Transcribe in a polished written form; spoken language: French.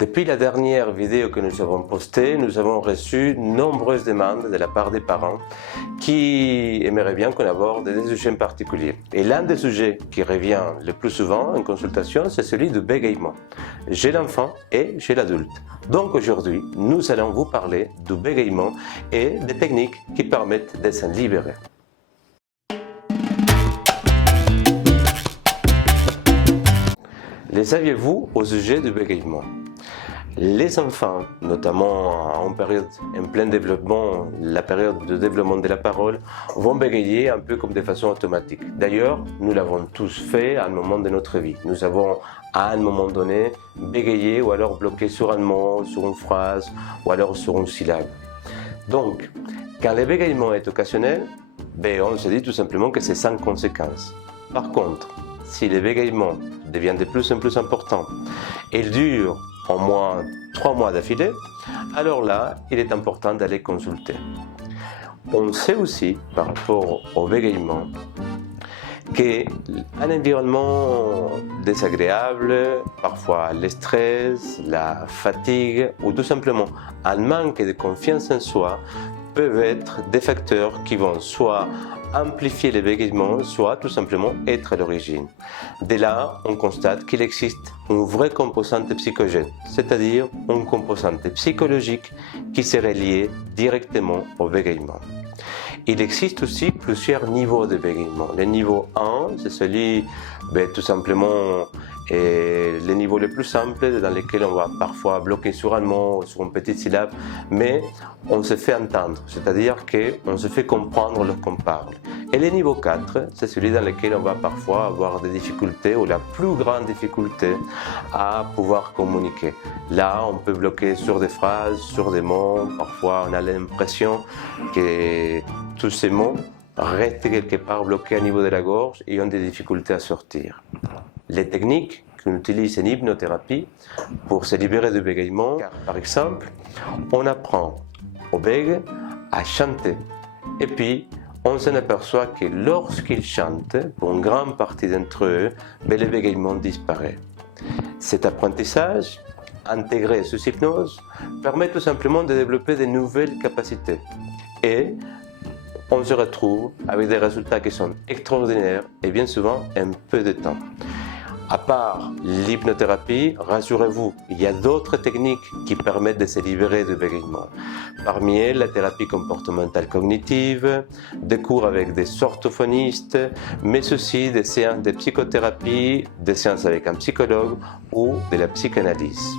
Depuis la dernière vidéo que nous avons postée, nous avons reçu nombreuses demandes de la part des parents qui aimeraient bien qu'on aborde des sujets en particulier. Et l'un des sujets qui revient le plus souvent en consultation, c'est celui du bégaiement, chez l'enfant et chez l'adulte. Donc aujourd'hui, nous allons vous parler du bégaiement et des techniques qui permettent de s'en libérer. Les saviez-vous au sujet du bégaiement? Les enfants, notamment en période en plein développement, la période de développement de la parole, vont bégayer un peu comme de façon automatique. D'ailleurs, nous l'avons tous fait à un moment de notre vie. Nous avons à un moment donné bégayé ou alors bloqué sur un mot, sur une phrase ou alors sur une syllabe. Donc, quand le bégaiement est occasionnel, on se dit tout simplement que c'est sans conséquence. Par contre, si le bégaiement devient de plus en plus important et dure au moins 3 mois d'affilée, alors là, il est important d'aller consulter. On sait aussi, par rapport au bégaiement, qu'un environnement désagréable, parfois le stress, la fatigue ou tout simplement un manque de confiance en soi peuvent être des facteurs qui vont soit amplifier le bégaiement, soit tout simplement être à l'origine. Dès là, on constate qu'il existe une vraie composante psychogène, c'est-à-dire une composante psychologique qui serait liée directement au bégaiement. Il existe aussi plusieurs niveaux de bégaiement. Le niveau 1, c'est celui tout simplement le niveau le plus simple dans lequel on va parfois bloquer sur un mot, sur une petite syllabe, mais on se fait entendre, c'est-à-dire qu'on se fait comprendre lorsqu'on parle. Et le niveau 4, c'est celui dans lequel on va parfois avoir des difficultés ou la plus grande difficulté à pouvoir communiquer. Là, on peut bloquer sur des phrases, sur des mots, parfois on a l'impression que tous ces mots restent quelque part bloqués au niveau de la gorge et ont des difficultés à sortir. Les techniques qu'on utilise en hypnothérapie pour se libérer du bégaiement, par exemple, on apprend aux bègues à chanter et puis on s'en aperçoit que lorsqu'ils chantent, pour une grande partie d'entre eux, le bégaiement disparaît. Cet apprentissage, intégré sous hypnose, permet tout simplement de développer de nouvelles capacités et on se retrouve avec des résultats qui sont extraordinaires et bien souvent en peu de temps. À part l'hypnothérapie, rassurez-vous, il y a d'autres techniques qui permettent de se libérer du bégaiement. Parmi elles, la thérapie comportementale cognitive, des cours avec des orthophonistes, mais aussi des séances de psychothérapie, des séances avec un psychologue ou de la psychanalyse.